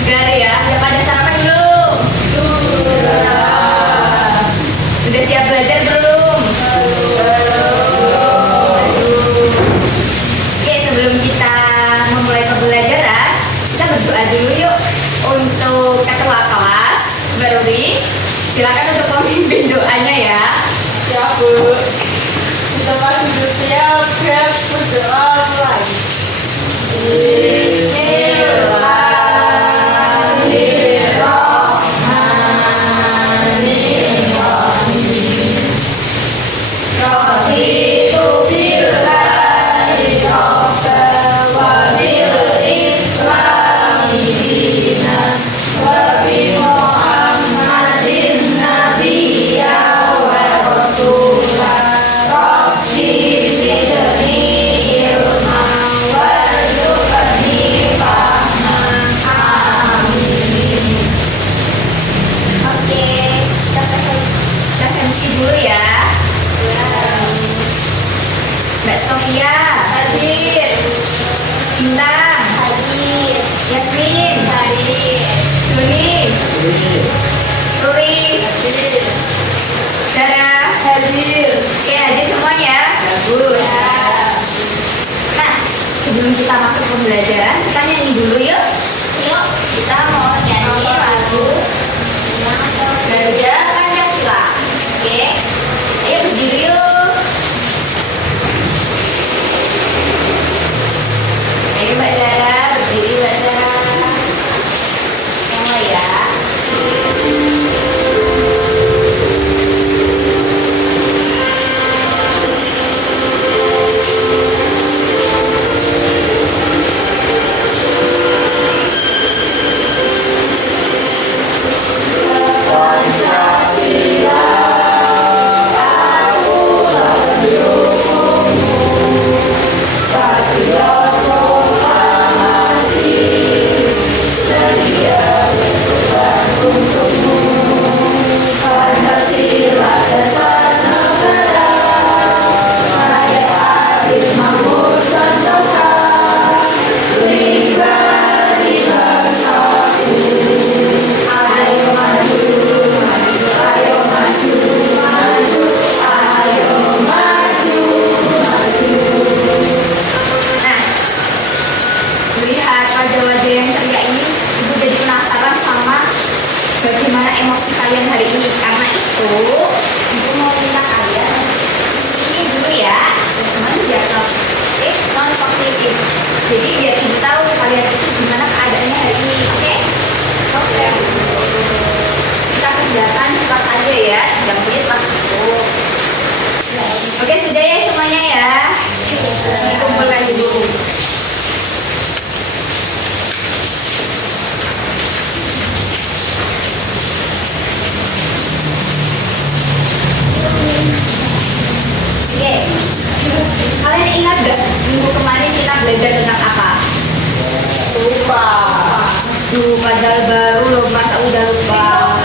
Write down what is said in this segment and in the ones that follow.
segar ya. Udah pada sarapan belum? Sudah siap belajar belum? Oke, sebelum kita memulai pembelajaran, kita berdoa dulu yuk untuk ketua kelas, Mbak Ruri. Silakan untuk memimpin doanya ya. Siap, Bu. Setelah duduk siap, berdoa mulai. Dulu ya, Mbak Sofia hadir, Bintang hadir, Yasmin hadir, Juni Ruri hadir, Dara hadir. Oke, hadir semuanya. Bagus. Nah, sebelum kita masuk pembelajaran, kita nyanyi dulu yuk. Yuk, kita mau nyanyi lagu Garuda Pancasila. Oke, ayo berdiri yuk. Ayo Mbak Zara, berdiri Mbak Zara. Yang mulai ya. Melihat wajah-wajah yang ceria ini, Ibu jadi penasaran sama bagaimana emosi kalian hari ini. Karena itu, Ibu mau minta kalian ini dulu ya, teman-teman biar tahu. Non positif. Jadi biar Ibu tahu kalian itu gimana keadaannya hari ini. Oke? Oke. Kita kerjakan cepat aja ya, 3 menit pas cukup. Oke, sudah ya semuanya ya. Dikumpulkan dulu. Oke, kalian ingat gak minggu kemarin kita belajar tentang apa? Lupa. Duh, padahal baru loh, masa udah lupa?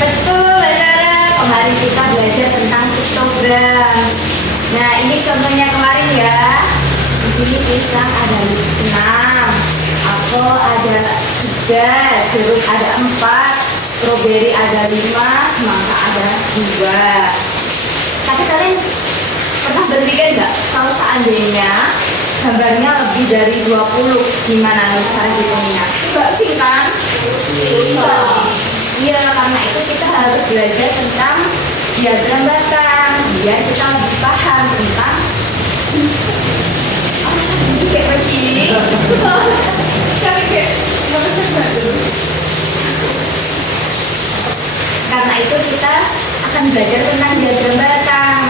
Betul, Zara. Kemarin kita belajar tentang piktogram. Nah, ini contohnya kemarin ya. Di sini pisang ada 6, apel ada 3, jeruk ada 4, stroberi ada 5, semangka ada 2. Tapi kalian pernah berpikir nggak kalau seandainya gambarnya lebih dari 20, gimana cara hitungnya? Nggak sih kan? Iya, karena itu kita harus belajar tentang diagram batang biar kita lebih paham tentang kayak begini. Karena itu kita akan belajar tentang diagram batang.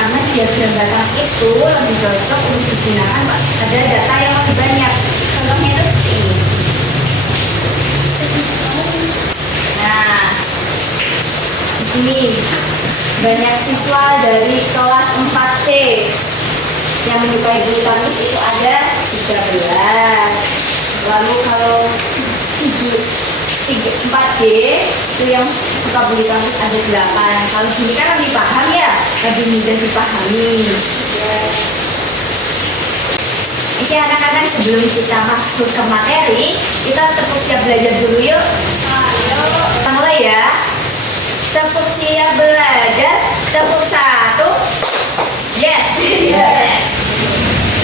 Karena diagram batang itu lebih cocok untuk digunakan pada data yang lebih banyak. Contohnya itu seperti ini. Nah, di sini banyak siswa dari kelas 4C yang menyukai bulu tangkis itu ada 13. Lalu kalau 4D itu yang suka bulu tangkis ada 8. Kalau gini kan lebih paham ya, lebih mudah dipahami. Oke anak-anak, sebelum kita masuk ke materi, kita tetap siap belajar dulu yuk. Kita mulai ya. Tepuk siap belajar. Tepuk 1. Yes.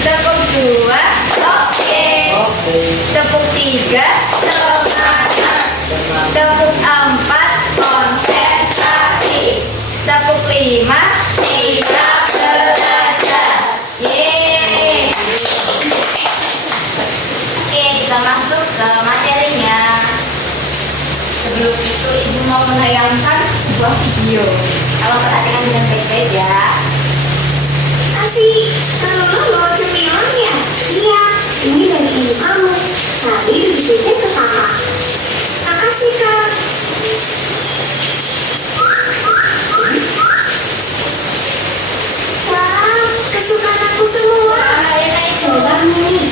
Tepuk 2. Oke. Tepuk 3. Semangat. Tepuk 4. Konsentrasi. Tepuk 5. Siap belajar. Yeay. Oke, kita masuk ke materinya. Sebelum itu, Ibu mau menayangkan sebuah video. Kalau perhatikan dengan baik-baik ya. Kasih, kalau lo bawa cemilan ya? Iya, ini dari ibu kamu. Tadi dititipin ke kakak. Makasih kak. Wah, kesukaan aku semua. Coba nih,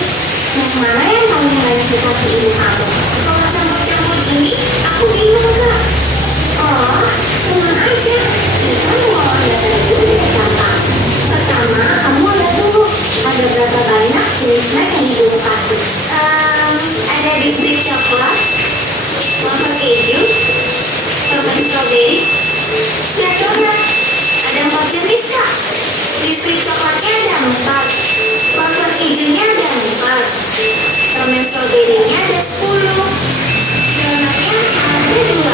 snack mana yang paling banyak dikasih ibu kamu? Kalau campur-campur gini, aku bingung kak. Oh, tenang aja. Kita mau data dulu dengan gampang. Pertama, kamu lihat dulu ada berapa banyak jenis snack yang ibu kasih. Ada biskuit coklat, wafer keju, permen strawberry, dan donat. Ada 4 jenis kak. Biskuit coklatnya ada 4, wafer kejunya ada 4, permen strawberry-nya ada 10, donatnya ada 2.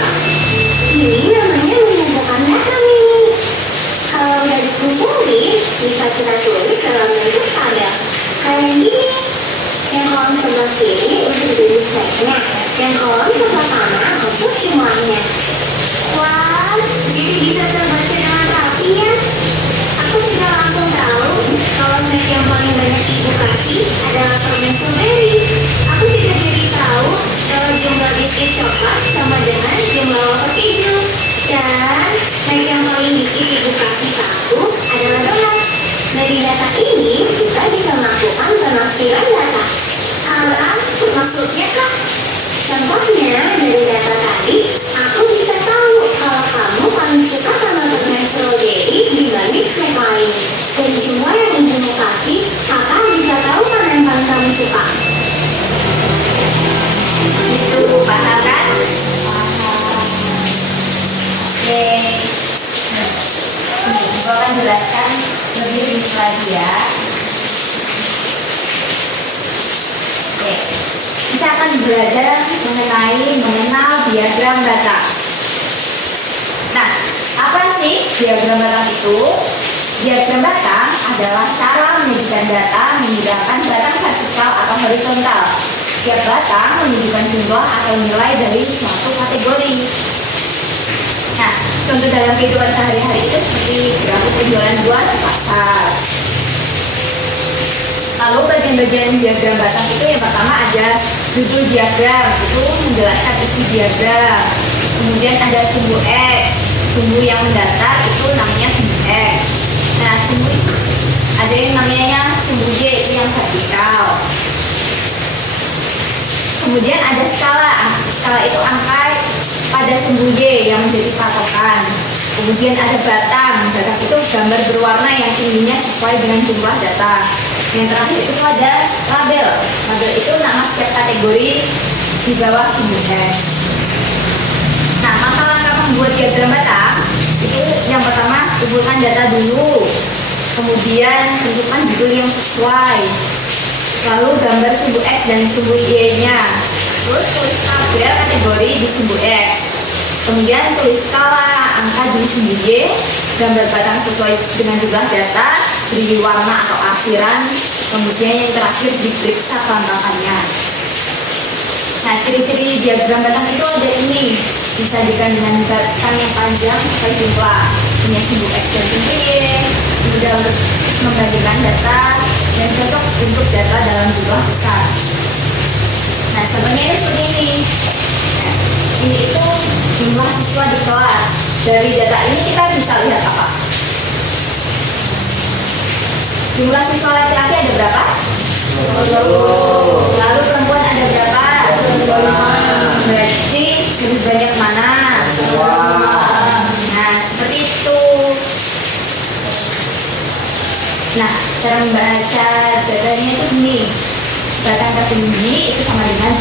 Ini namanya mengumpulkan data mini. Kalau udah dikumpulin, bisa kita tulis dalam bentuk tabel. Kayak gini. Yang kolom sebelah kiri untuk jenis snacknya, yang kolom sebelah kanan untuk jumlahnya. Wah, jadi bisa terbaca dengan rapi ya. Aku juga langsung tahu kalau snack yang paling banyak ibu kasih adalah permen strawberry. Aku juga jadi tahu kalau jumlah biskuit coklat sama dengan jumlah wafer keju. Dan snack yang paling dikit ibu kasih ke aku adalah donat. Dari data ini kita bisa melakukan penafsiran data. Maksudnya kak? Contohnya dari data tadi, aku bisa tahu kalau kamu paling suka sama permen strawberry dibanding snack lain. Dari jumlah yang ibu kasih, kakak bisa tahu mana yang paling kamu suka. Itu paham kan? Oke. Nih, Ibu akan jelaskan lebih rinci lagi ya. Oke. Kita akan belajar mengenal diagram batang. Nah, apa sih diagram batang itu? Diagram batang adalah cara menunjukkan data menggunakan batang vertikal atau horizontal. Setiap batang menunjukkan jumlah atau nilai dari suatu kategori. Nah, contoh dalam kehidupan sehari-hari itu seperti grafik penjualan buah di pasar. Lalu bagian-bagian diagram batang itu yang pertama ada judul diagram, itu menjelaskan isi diagram. Kemudian ada sumbu X, sumbu yang mendatar itu namanya sumbu X. Nah, sumbu itu ada yang namanya sumbu Y, itu yang vertikal. Kemudian ada skala. Skala itu angka pada sumbu Y yang menjadi patokan. Kemudian ada batang. Batang itu gambar berwarna yang tingginya sesuai dengan jumlah data. Yang terakhir itu ada label. Label itu nama setiap kategori di bawah sumbu X. Nah, langkah-langkah membuat diagram batang itu yang pertama kumpulkan data dulu. Kemudian tentukan judul yang sesuai. Lalu gambar sumbu X dan sumbu Y-nya. Terus tulis tabel kategori di sumbu X. Kemudian tulis skala angka di sumbu Y. Gambar batang sesuai dengan jumlah data, beri warna atau arsiran. Kemudian yang terakhir diperiksa pelantakannya. Nah, ciri-ciri diagram batang itu ada ini. Disajikan dengan batang yang panjang sesuai jumlah. Punya sumbu X dan sumbu Y. Mudah untuk membandingkan data dan cocok untuk data dalam jumlah besar. Nah, contohnya ini seperti ini. Nah, ini itu jumlah siswa di kelas. Dari data ini kita bisa lihat apa? Jumlah siswa laki-laki ada berapa? 20. Lalu perempuan ada berapa? 25. Berarti lebih banyak mana? Nah, seperti itu. Nah, cara membaca datanya itu gini. batang tertinggi itu sama dengan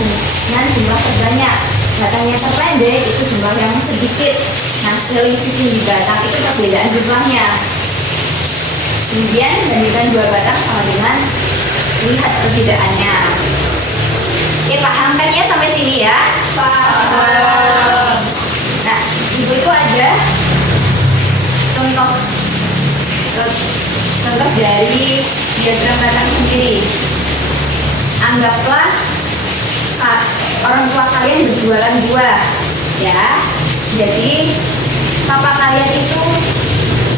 jumlah terbanyak. Batang yang terpendek itu jumlah yang sedikit. Nah, selisih tinggi batang itu perbedaan jumlahnya. Kemudian bandingkan dua batang sama dengan lihat perbedaannya. Oke, paham kan ya sampai sini ya? Paham. Nah, ibu itu ada contoh dari diagram batang sendiri. Anggaplah orang tua kalian berjualan buah, ya. Jadi papa kalian itu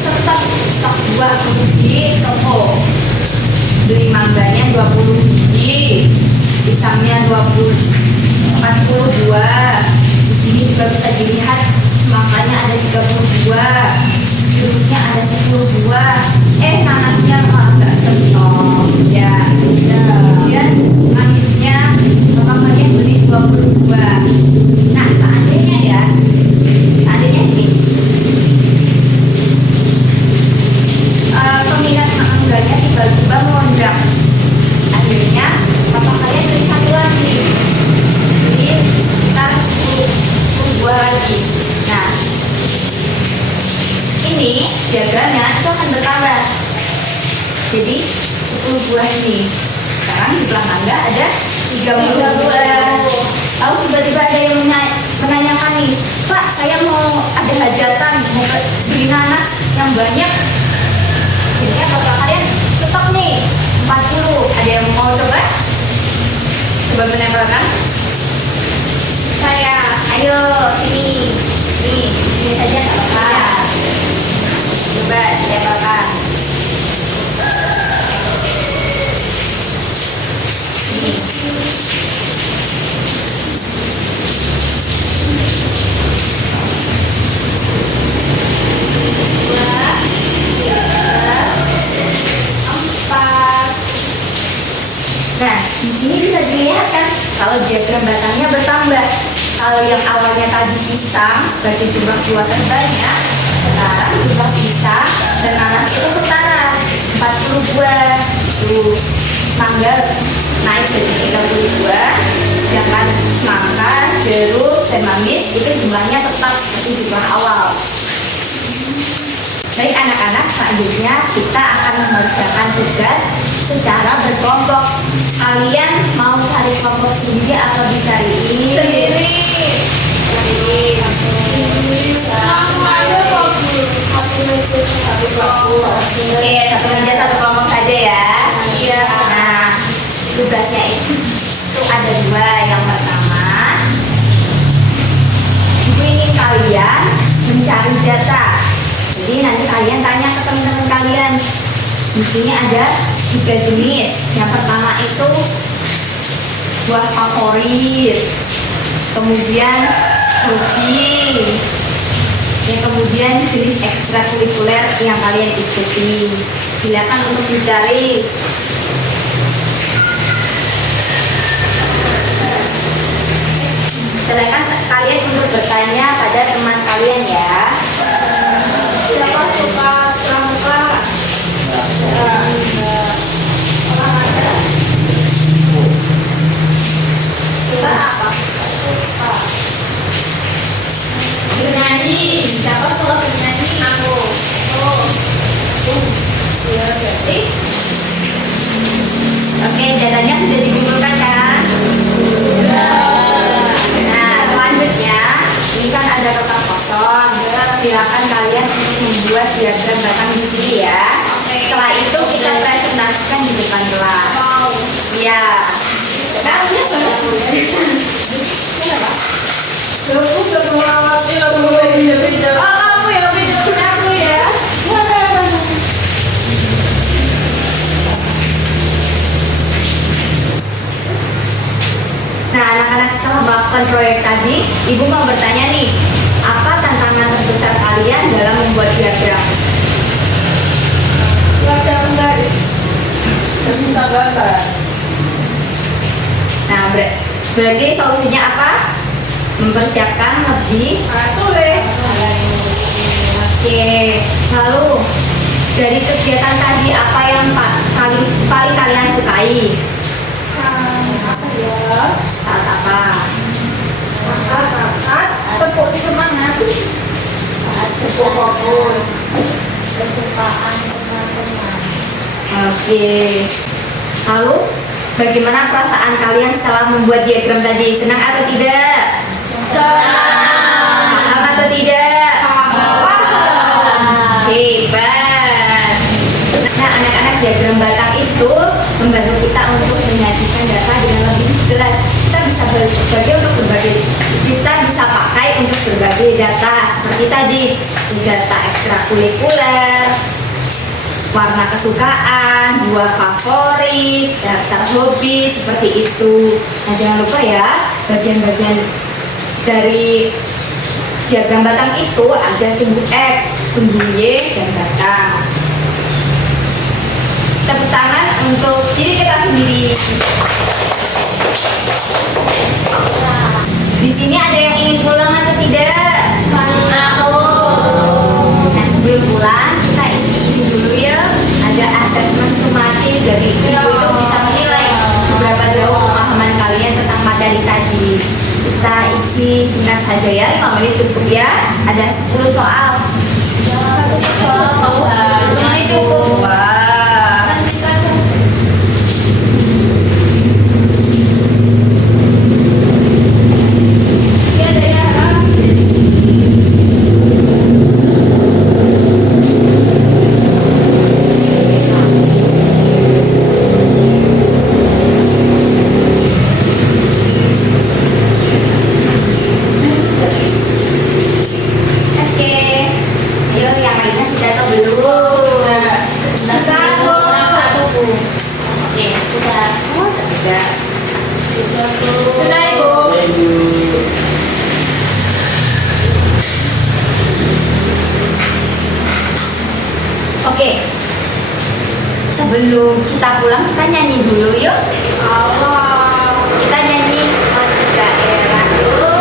stok buah di toko. Beli mangganya 20 biji, pisangnya 40 buah. Di sini juga bisa dilihat makanya ada 30 buah, jeruknya ada 10 buah, nanasnya nggak stok, ya. Kemudian manisnya bapak kalian beli 20 buah. Nah, seandainya ini peminat mangganya tiba-tiba melonjak, akhirnya bapak kalian beli satu lagi, beli sekitar 10 buah lagi. Nah, ini diagramnya itu akan bertambah. Jadi 10 buah ini sekarang jumlah mangga ada 30 buah. Lalu tiba-tiba ada yang menanyakan nih, Pak, saya mau ada hajatan, mau beli nanas yang banyak. Jadinya bapak kalian stok nih 40. Ada yang mau coba? Coba menempelkan? Saya, ayo sini. Sini saja nggak apa-apa. Coba ditempelkan. Nah, di sini bisa dilihat kan kalau diagram batangnya bertambah. Kalau yang awalnya tadi pisang sebagai jumlah buah terbanyak, sekarang jumlah pisang dan nanas itu setara 40 buah. Tuh, mangga naik dari 30 buah, sedangkan semangka, jeruk, dan manggis itu jumlahnya tetap seperti jumlah awal. Baik anak-anak, selanjutnya kita akan mengerjakan tugas secara berkelompok. Kalian mau cari kelompok sendiri atau dicariin? Sendiri. Oke, satu meja satu kelompok saja ya. Iya. Nah, tugasnya itu ada dua. Yang pertama, ibu ingin kalian mencari data. Jadi nanti kalian tanya ke teman-teman kalian. Di sini ada 3 jenis. Yang pertama itu buah favorit, kemudian hobi, kemudian jenis ekstrakurikuler yang kalian ikuti. Silakan untuk dicari. Silakan kalian untuk bertanya pada teman kalian ya. Siapa suka pramuka? Suka apa? Bernyanyi. Siapa suka bernyanyi? Aku. Ya, berarti. Oke, datanya sudah dikumpulkan kan? Nah, selanjutnya ini kan ada kotak kosong. Silakan kalian untuk membuat diagram batang di sini ya. Setelah itu kita presentasikan di depan kelas. Iya. Nah, Aku semua masih aku beda-beda. oh, kamu yang beda aku ya. Nah, anak-anak setelah melakukan proyek tadi, Ibu mau bertanya nih, apa tantangan terbesar kalian dalam membuat diagram? Kadang guys, bisa gambar. Nah, berarti solusinya apa? Mempersiapkan lebih. Tulis. Oke, lalu dari kegiatan tadi apa yang paling kalian sukai? Ya. Saat apa? Saat tepuk di semangat. Saat fokus. Kesukaan teman-teman. Oke. Lalu, bagaimana perasaan kalian setelah membuat diagram tadi? Senang atau tidak? Senang. Paham atau tidak? Hebat. Nah, anak-anak, diagram batang itu membantu kita untuk menyajikan data dengan lebih jelas. Kita bisa pakai untuk berbagai data seperti tadi, data ekstrakurikuler, warna kesukaan, buah favorit, daftar hobi, seperti itu. Nah, jangan lupa ya, bagian-bagian dari diagram batang itu ada sumbu X, sumbu Y, dan batang. Tepuk tangan untuk diri kita sendiri. Di sini ada yang ingin pulang atau tidak? Nah, sebelum pulang kita isi dulu ya. Ada asesmen sumatif dari ibu itu bisa menilai seberapa jauh pemahaman kalian tentang materi tadi. Kita isi singkat saja ya, 5 menit cukup ya. Ada 10 soal. 10 menit cukup. Wah. Oke, sebelum kita pulang kita nyanyi dulu yuk. Kita nyanyi lagu daerah dulu.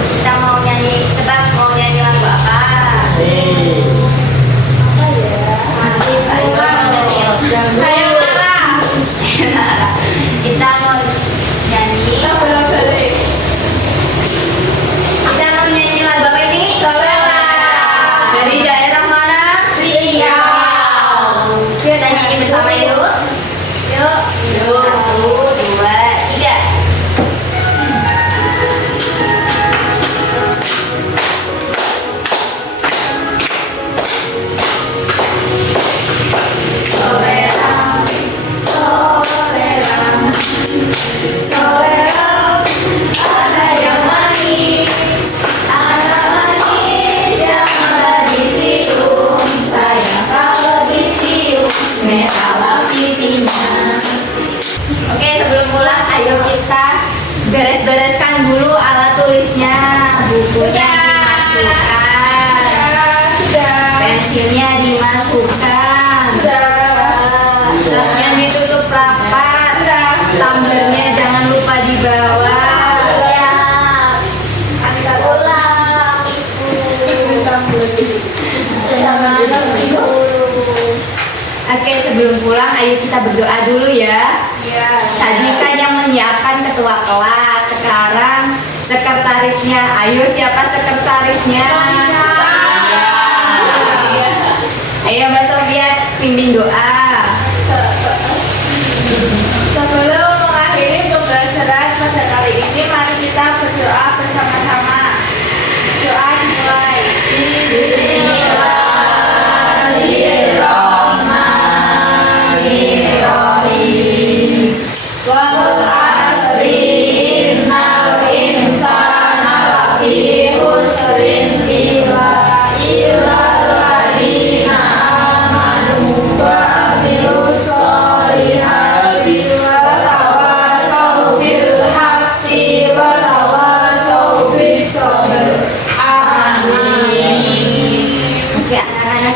Kita mau nyanyi, tebak mau nyanyi lagu apa? Apa ya? Nanti Pak Iwan mau nyanyi. Kita mau nyanyi. Kita mau nyanyi lagu apa ini? Dari daerah mana? Kita nyanyi bersama yuk. Yuk. 1, 2, 3. Oke, sebelum pulang ayo kita beres-bereskan dulu alat tulisnya, bukunya dimasukkan, pensilnya dimasukkan, tasnya ditutup rapat, tumblernya jangan lupa dibawa. Oke, sebelum pulang ayo kita berdoa dulu ya. Tadi kan yang menyiapkan ketua kelas, sekarang sekretarisnya. Ayo, siapa sekretarisnya? Ayo Mbak Sofia pimpin doa. Sebelum mengakhiri pembelajaran pada kali ini, mari kita berdoa bersama-sama. Doa dimulai.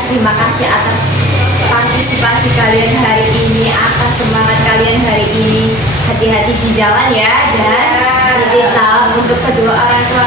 Terima kasih atas partisipasi kalian hari ini, atas semangat kalian hari ini. Hati-hati di jalan ya, dan titip salam untuk kedua orang tua